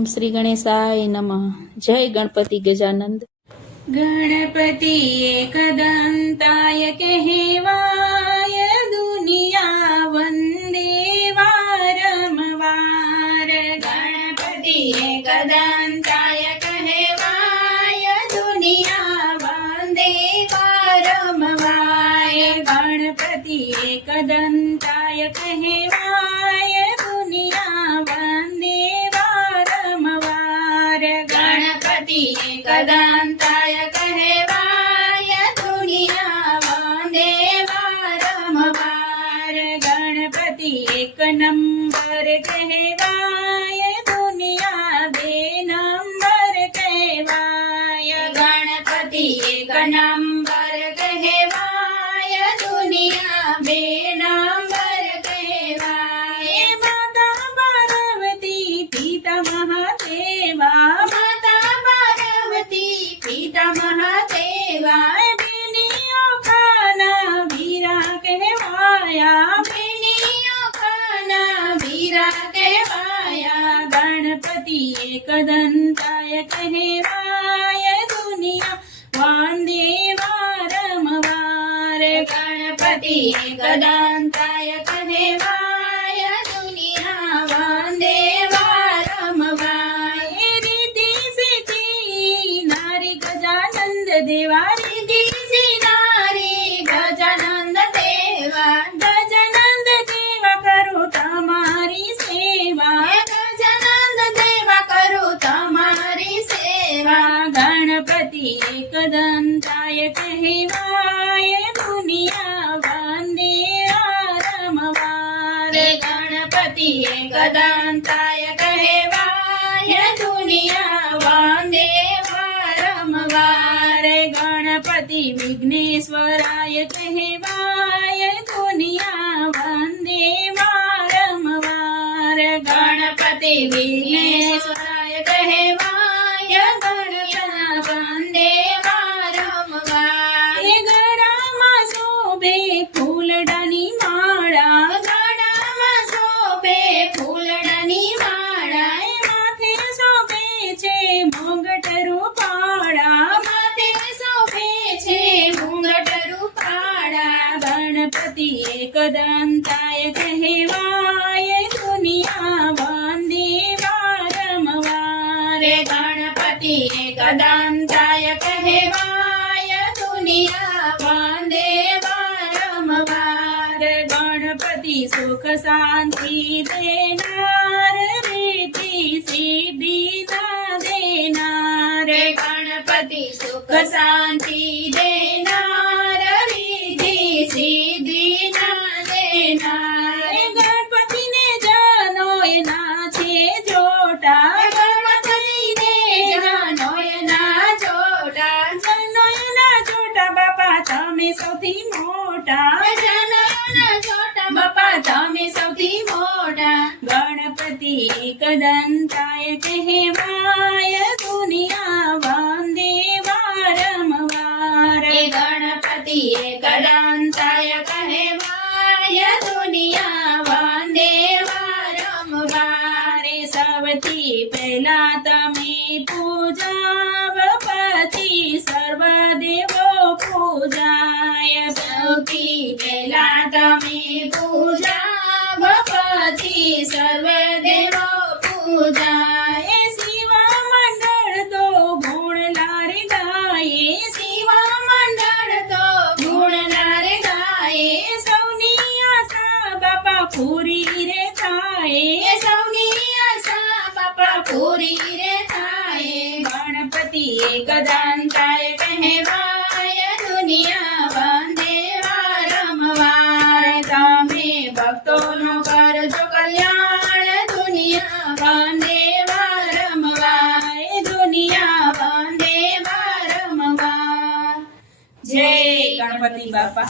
ओम श्री गणेशाय नमः। जय गणपति गजानंद। गणपति एकदंताय कहवाय दुनिया वंदे वारंवार। गणपति एकदंताय कहवाय दुनिया वंदे वारंवार। गणपति एकदंताय कहवाय दुनिया वंदे वारंवार। गणपति एकदंताय कहवाय दुनिया वंदे वारंवार। गणपति एक नंबर कहवाय दुनिया बे नंबर कहवाय। गणपति एक नंबर कहवाय दुनिया बे नंबर कहवाय। माता पार्वती पिता महादेवा, माता पार्वती पिता महादेवा। बेनियों खाना वीरा कहवाया, बेनियों खाना वीरा कहवाया। गणपति एकदंताय कहवाय दुनिया वंदे वारंवार। गणपति एकदंताय कहवाय दुनिया वंदे वारंवार। रिद्धि सिद्धि नारी गजानंद देवा, रिद्धि सिद्धि नारी गजानंद देवा। गजानंद देवा करो तमारी सेवा, गजानंद देवा करो तमारी सेवा। गणपति एकदंताय कहवाय दुनिया वंदे वारंवार। गणपति एकदंताय कहवाय दुनिया वंदे वारंवार। गणपति विघ्नेश्वराय कहवाय दुनिया वंदे वारंवार। गणपति विघ्नेश्वराय कहवाय दुनिया वंदे वारंवार। गळाમાં શોભે ફૂલડાની માળા, ગળામાં શોભે ફૂલડાની માળા। માથે શોભે છે મુગટ રૂપાળા, માથે શોભે છે મુગટ રૂપાળા। ગણપતિ एकदंताय कहवाय दुनिया वंदे वारंवार। गणपति एकदंताय कहवाय दुनिया वंदे वारंवार। गणपति सुख शांति देनार, रिद्धि सिद्धि न देनार। गणपति सुख शांति देनार, रिद्धि सिद्धि न देनार। गणपति ने जानो ना छे जोटा, गणपति ने जानो ना जोटा। जानो ना जोटा बापा तमे सौथी मोटा, जानो ना जोटा बापा तमे सौथी मोटा। गणपति एकदंताय कहवाय दुनिया वंदे वारंवार। गणपति एकदंताय कहवाय दुनिया वंदे वारंवार। सौथी पहला तमे पूजाव पति सर्व देवो पूजाय। सौथी पहला तमे पूजाव पति सर्व देवो पूजाय। शिवा मंडळ तो गुण लारे गाये, शिवा मंडळ तो गुण लारे गाये। सौनी आशा बापा पूरी रे थाये, सौनी आशा बापा पूरी रे थाये। गणपति एकदंताय कहवाय दुनिया वंदे वारंवार। तमे भक्तोनो करजो कल्याण दुनिया वंदे वारंवार। दुनिया वंदे वारंवार। जय गणपति बापा।